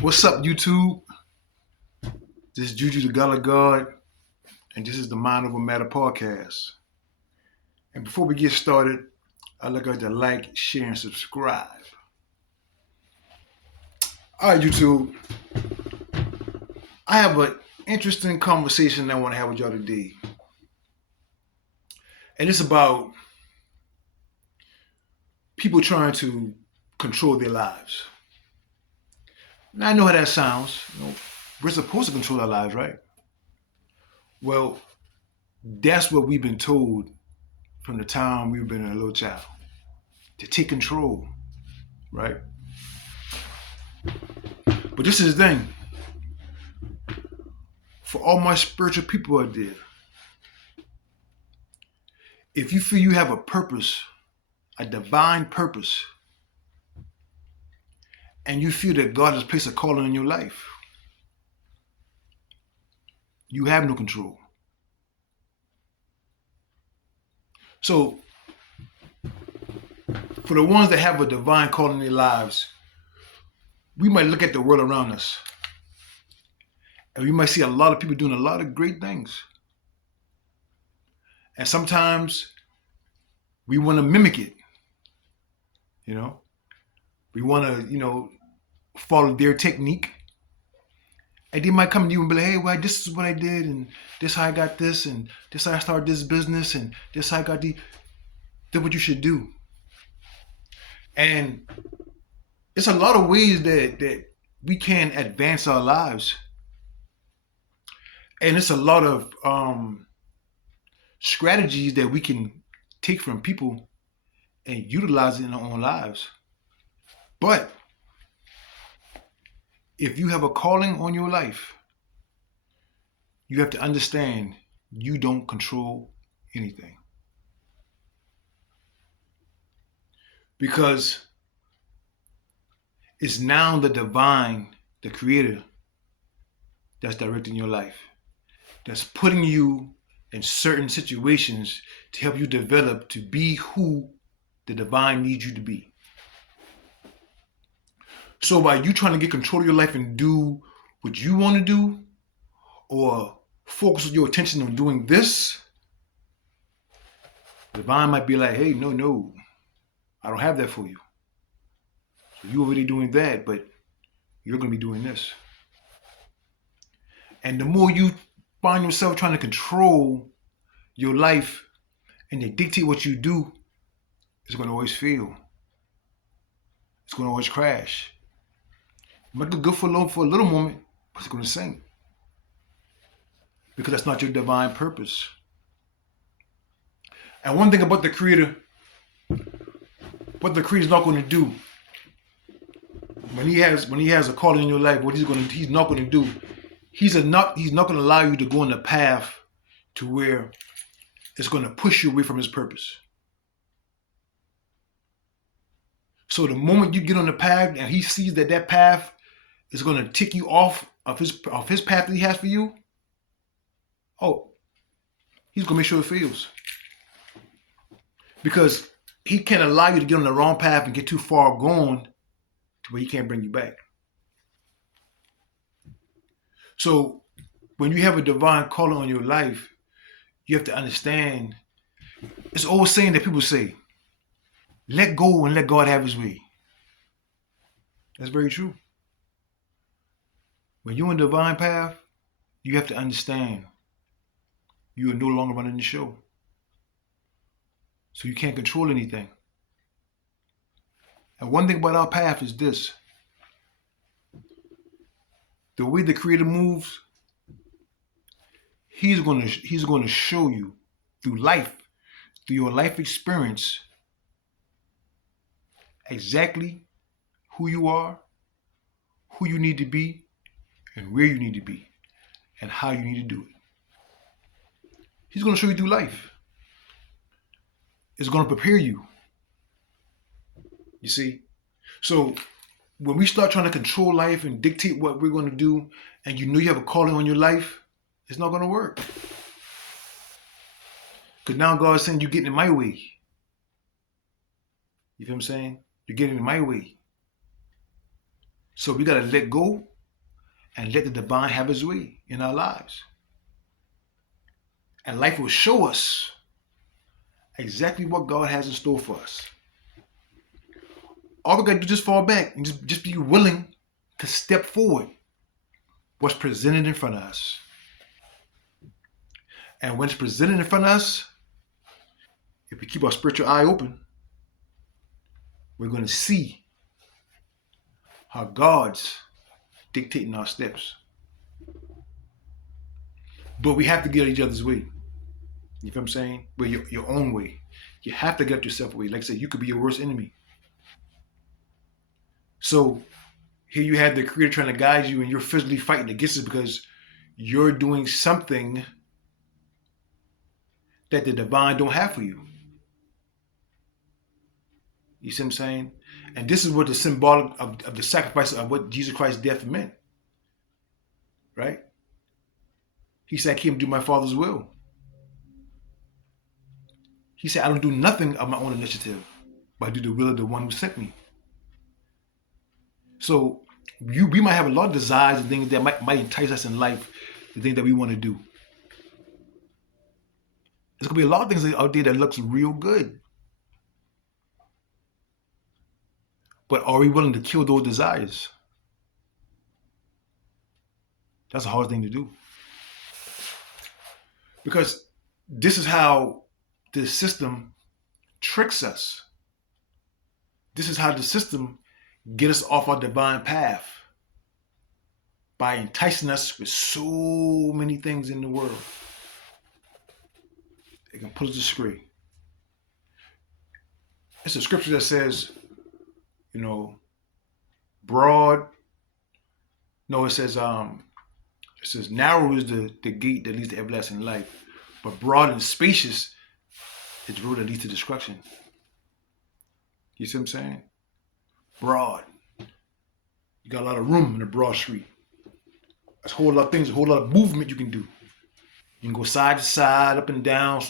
What's up, YouTube? This is Juju the God of God, and this is the Mind Over Matter podcast. And before we get started, I'd like you to like, share, and subscribe. All right, YouTube. I have an interesting conversation I want to have with y'all today, and it's about people trying to control their lives. Now I know how that sounds. We're supposed to control our lives, right? Well, that's what we've been told from the time we've been a little child, to take control, right? But this is the thing. For all my spiritual people out there, if you feel you have a purpose, a divine purpose, and you feel that God has placed a calling in your life, you have no control. So, for the ones that have a divine calling in their lives, we might look at the world around us, and we might see a lot of people doing a lot of great things. And sometimes we want to mimic it, you know? We want to, follow their technique. And they might come to you and be like, hey, well, this is what I did, and this how I got this, and this how I started this business, and this how I got That's what you should do. And it's a lot of ways that we can advance our lives. And it's a lot of strategies that we can take from people and utilize it in our own lives. But if you have a calling on your life, you have to understand you don't control anything. Because it's now the divine, the creator, that's directing your life, that's putting you in certain situations to help you develop to be who the divine needs you to be. So by you trying to get control of your life and do what you want to do, or focus your attention on doing this, divine might be like, hey, no, I don't have that for you. So you're already doing that, but you're going to be doing this. And the more you find yourself trying to control your life and to dictate what you do, it's going to always fail. It's going to always crash. It might go good for a little moment, but it's going to sink. Because that's not your divine purpose. And one thing about the Creator, what the Creator's not going to do, when he has a calling in your life, what he's not going to do, he's not going to allow you to go on a path to where it's going to push you away from his purpose. So the moment you get on the path and he sees that path is going to tick you off of his path that he has for you, he's going to make sure it fails. Because he can't allow you to get on the wrong path and get too far gone to where he can't bring you back. So when you have a divine calling on your life, you have to understand, it's an old saying that people say, let go and let God have his way. That's very true. When you're on the divine path, you have to understand you are no longer running the show. So you can't control anything. And one thing about our path is this. The way the Creator moves, he's going to show you through your life experience, exactly who you are, who you need to be, and where you need to be, and how you need to do it. He's going to show you through life. It's going to prepare you. You see? So when we start trying to control life and dictate what we're going to do, and you know you have a calling on your life, it's not going to work. Because now God's saying you're getting in my way. You feel what I'm saying? You're getting in my way. So we got to let go and let the divine have his way in our lives. And life will show us exactly what God has in store for us. All we got to do is just fall back and just be willing to step forward what's presented in front of us. And when it's presented in front of us, if we keep our spiritual eye open, we're going to see how God's dictating our steps. But we have to get each other's way. You feel what I'm saying? Well, your own way. You have to get yourself away. Like I said, you could be your worst enemy. So here you have the Creator trying to guide you, and you're physically fighting against it because you're doing something that the divine don't have for you. You see what I'm saying? And this is what the symbolic of the sacrifice of what Jesus Christ's death meant. Right? He said, I came to do my Father's will. He said, I don't do nothing of my own initiative, but I do the will of the one who sent me. So we might have a lot of desires and things that might entice us in life, the things that we want to do. There's going to be a lot of things out there that looks real good. But are we willing to kill those desires? That's a hard thing to do. Because this is how the system tricks us. This is how the system gets us off our divine path by enticing us with so many things in the world. It can put us astray. It's a scripture that says, broad. No, it says narrow is the gate that leads to everlasting life, but broad and spacious is the road that leads to destruction. You see what I'm saying? Broad. You got a lot of room in a broad street. There's a whole lot of things, a whole lot of movement you can do. You can go side to side, up and down.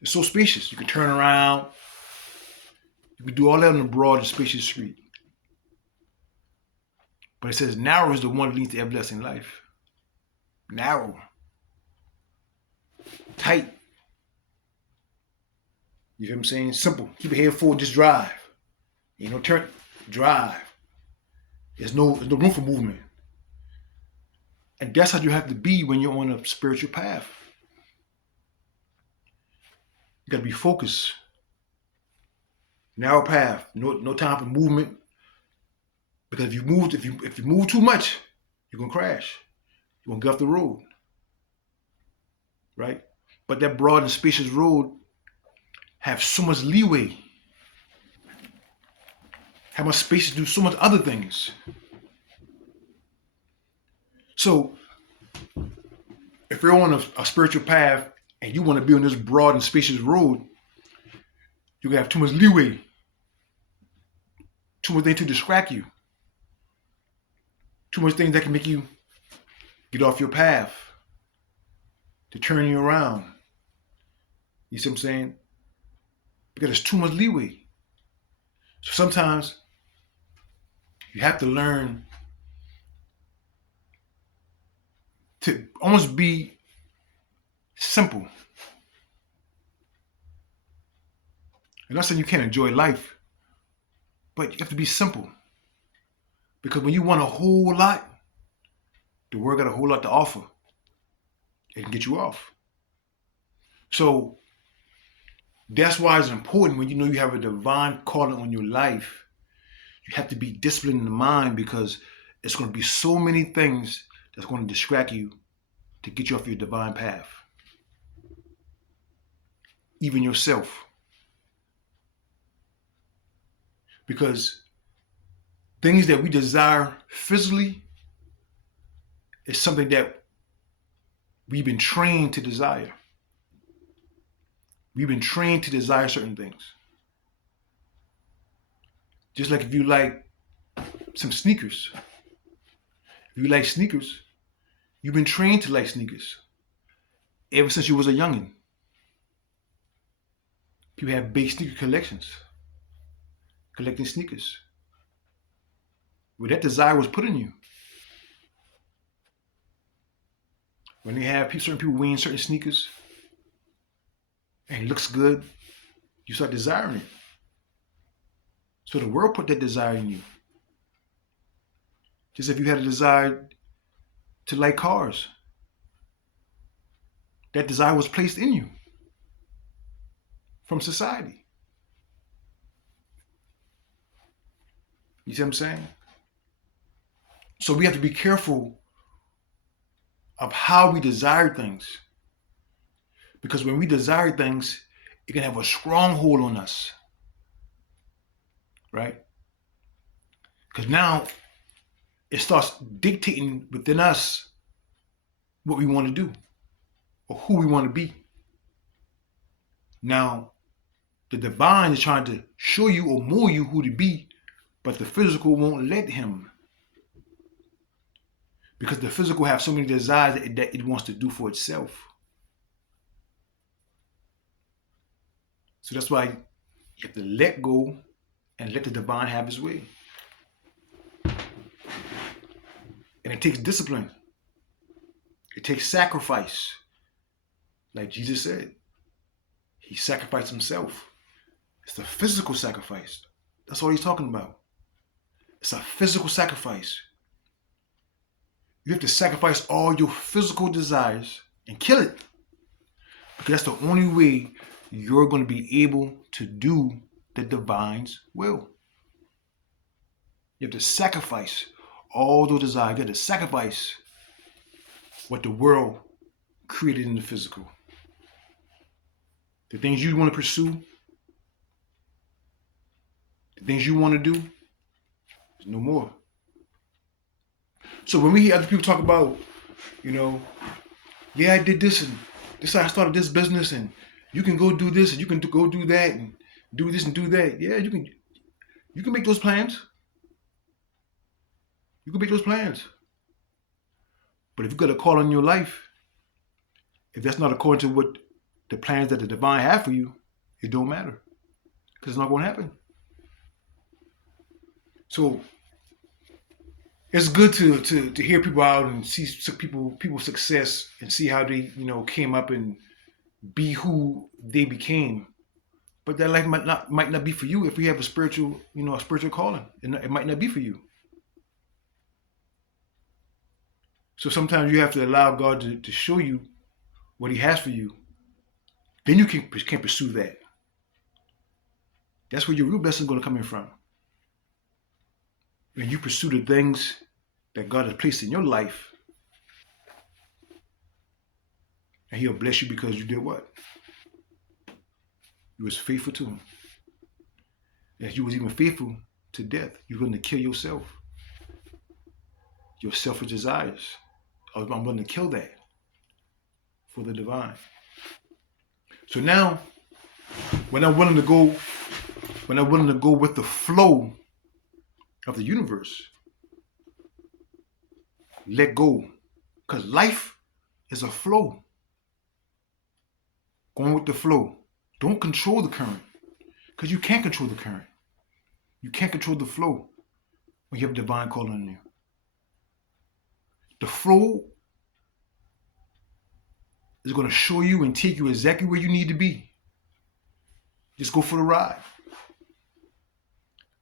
It's so spacious. You can turn around. You can do all that on a broad and spacious street. But it says narrow is the one that leads to everlasting life. Narrow. Tight. You know what I'm saying? Simple. Keep your head forward, just drive. Ain't no turn. Drive. There's no room for movement. And that's how you have to be when you're on a spiritual path. You gotta be focused. Narrow path. No time for movement. Because if you move too much, you're gonna crash. You're gonna get off the road. Right? But that broad and spacious road have so much leeway. Have much space to do so much other things. So if you're on a spiritual path and you want to be on this broad and spacious road, you're gonna have too much leeway. Too much things to distract you. Too much things that can make you get off your path, to turn you around. You see what I'm saying? Because there's too much leeway. So sometimes you have to learn to almost be simple. I'm not saying you can't enjoy life, but you have to be simple. Because when you want a whole lot, the world got a whole lot to offer. It can get you off. So that's why it's important when you know you have a divine calling on your life. You have to be disciplined in the mind because it's going to be so many things that's going to distract you to get you off your divine path. Even yourself. Because things that we desire physically is something that we've been trained to desire. We've been trained to desire certain things. Just like if you like some sneakers. If you like sneakers, you've been trained to like sneakers ever since you was a youngin'. People have big sneaker collections, collecting sneakers. where that desire was put in you. When they have certain people wearing certain sneakers and it looks good, you start desiring it. So the world put that desire in you. Just if you had a desire to like cars, that desire was placed in you from society. You see what I'm saying? So we have to be careful of how we desire things. Because when we desire things, it can have a stronghold on us. Right? Because now it starts dictating within us what we want to do or who we want to be. Now, the divine is trying to show you or mold you who to be, but the physical won't let him. Because the physical has so many desires that it wants to do for itself. So that's why you have to let go and let the divine have his way. And it takes discipline. It takes sacrifice. Like Jesus said, he sacrificed himself. It's the physical sacrifice. That's all he's talking about. It's a physical sacrifice. You have to sacrifice all your physical desires and kill it. Because that's the only way you're going to be able to do the divine's will. You have to sacrifice all those desires. You have to sacrifice what the world created in the physical. The things you want to pursue, the things you want to do, there's no more. So when we hear other people talk about, yeah, I did this and this, I started this business and you can go do this and you can go do that and do this and do that. Yeah, you can make those plans. You can make those plans. But if you've got a call on your life, if that's not according to what the plans that the divine have for you, it don't matter. Because it's not going to happen. So it's good to hear people out and see people's success and see how they came up and be who they became. But that life might not be for you if you have a spiritual calling. It might not be for you. So sometimes you have to allow God to show you what he has for you. Then you can pursue that. That's where your real blessing is going to come in from. When you pursue the things that God has placed in your life, and he'll bless you because you did what? You was faithful to him. As you was even faithful to death, you're going to kill yourself. Your selfish desires. I'm going to kill that for the divine. So now, when I'm willing to go with the flow of the universe, let go. Because life is a flow. Going with the flow. Don't control the current. Because you can't control the current. You can't control the flow when you have a divine calling on you. The flow is going to show you and take you exactly where you need to be. Just go for the ride.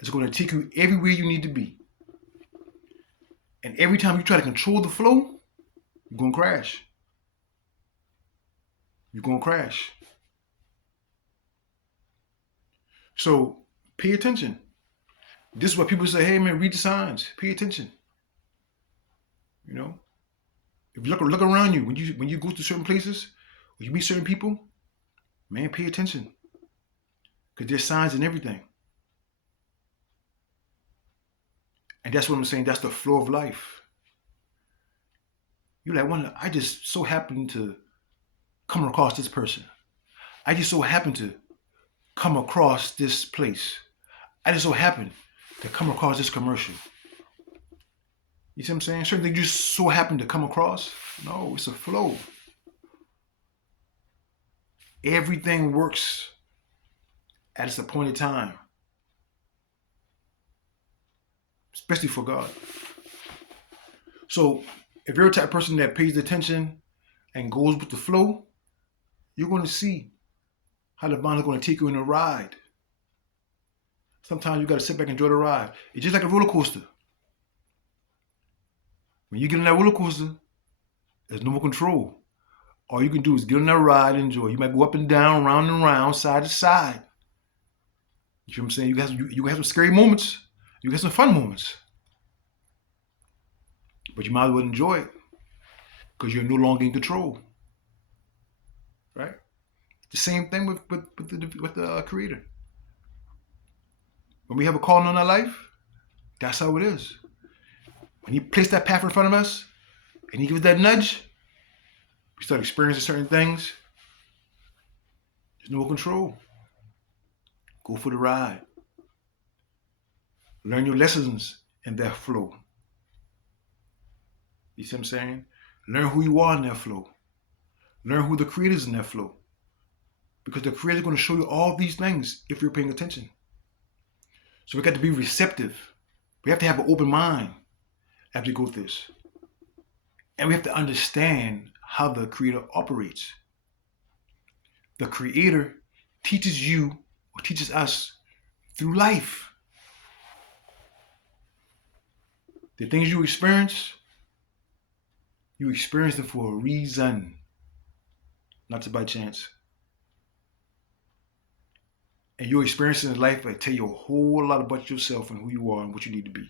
It's going to take you everywhere you need to be. And every time you try to control the flow, you're going to crash. You're going to crash. So pay attention. This is what people say, hey man, read the signs. Pay attention. If you look around you, when you go to certain places, when you meet certain people, man, pay attention. Because there's signs in everything. And that's what I'm saying, that's the flow of life. You're like, I just so happened to come across this person. I just so happened to come across this place. I just so happened to come across this commercial. You see what I'm saying? Certain things you so happen to come across. No, it's a flow. Everything works at its appointed time. especially for God. So if you're a type of person that pays attention and goes with the flow, you're going to see how the divine is going to take you in a ride. Sometimes you got to sit back and enjoy the ride. It's just like a roller coaster. When you get on that roller coaster, there's no more control. All you can do is get on that ride and enjoy. You might go up and down, round and round, side to side. You know what I'm saying? You have some scary moments. You get some fun moments. But you might as well enjoy it because you're no longer in control. Right? The same thing with the Creator. When we have a calling on our life, that's how it is. When He placed that path in front of us and He gives that nudge, we start experiencing certain things. There's no control. Go for the ride. Learn your lessons in that flow. You see what I'm saying? Learn who you are in that flow. Learn who the Creator is in that flow. Because the Creator is going to show you all these things if you're paying attention. So we got to be receptive. We have to have an open mind after you go through this. And we have to understand how the Creator operates. The Creator teaches you or teaches us through life. The things you experience them for a reason, not just by chance. And your experiences in life will tell you a whole lot about yourself and who you are and what you need to be.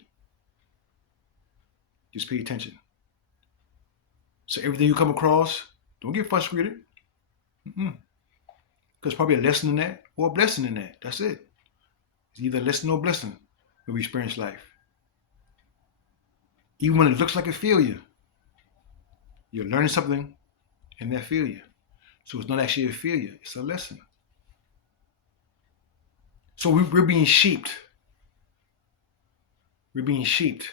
Just pay attention. So everything you come across, don't get frustrated. Because probably a lesson in that or a blessing in that. That's it. It's either a lesson or a blessing when we experience life. Even when it looks like a failure, you're learning something in that failure. So it's not actually a failure, it's a lesson. So we're being shaped. We're being shaped.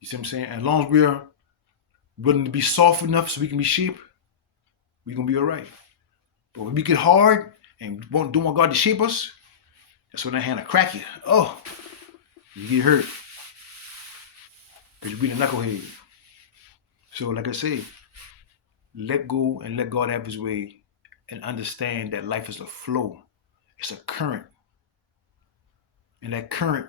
You see what I'm saying? As long as we're willing to be soft enough so we can be shaped, we're going to be all right. But when we get hard and don't want God to shape us, that's when that hand will crack you. Oh, you get hurt. Because you're being a knucklehead. So like I say, let go and let God have His way and understand that life is a flow. It's a current. And that current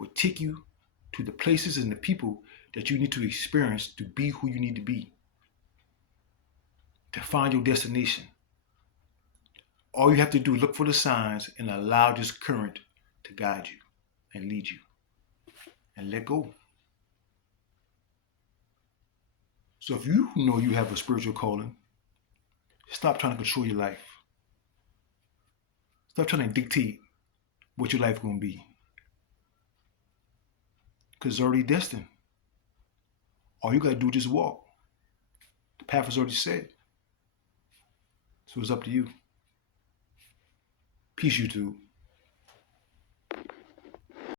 will take you to the places and the people that you need to experience to be who you need to be. To find your destination. All you have to do is look for the signs and allow this current to guide you and lead you. And let go. So if you know you have a spiritual calling, stop trying to control your life. Stop trying to dictate what your life is going to be. Because it's already destined. All you got to do is just walk. The path is already set. So it's up to you. Peace, YouTube.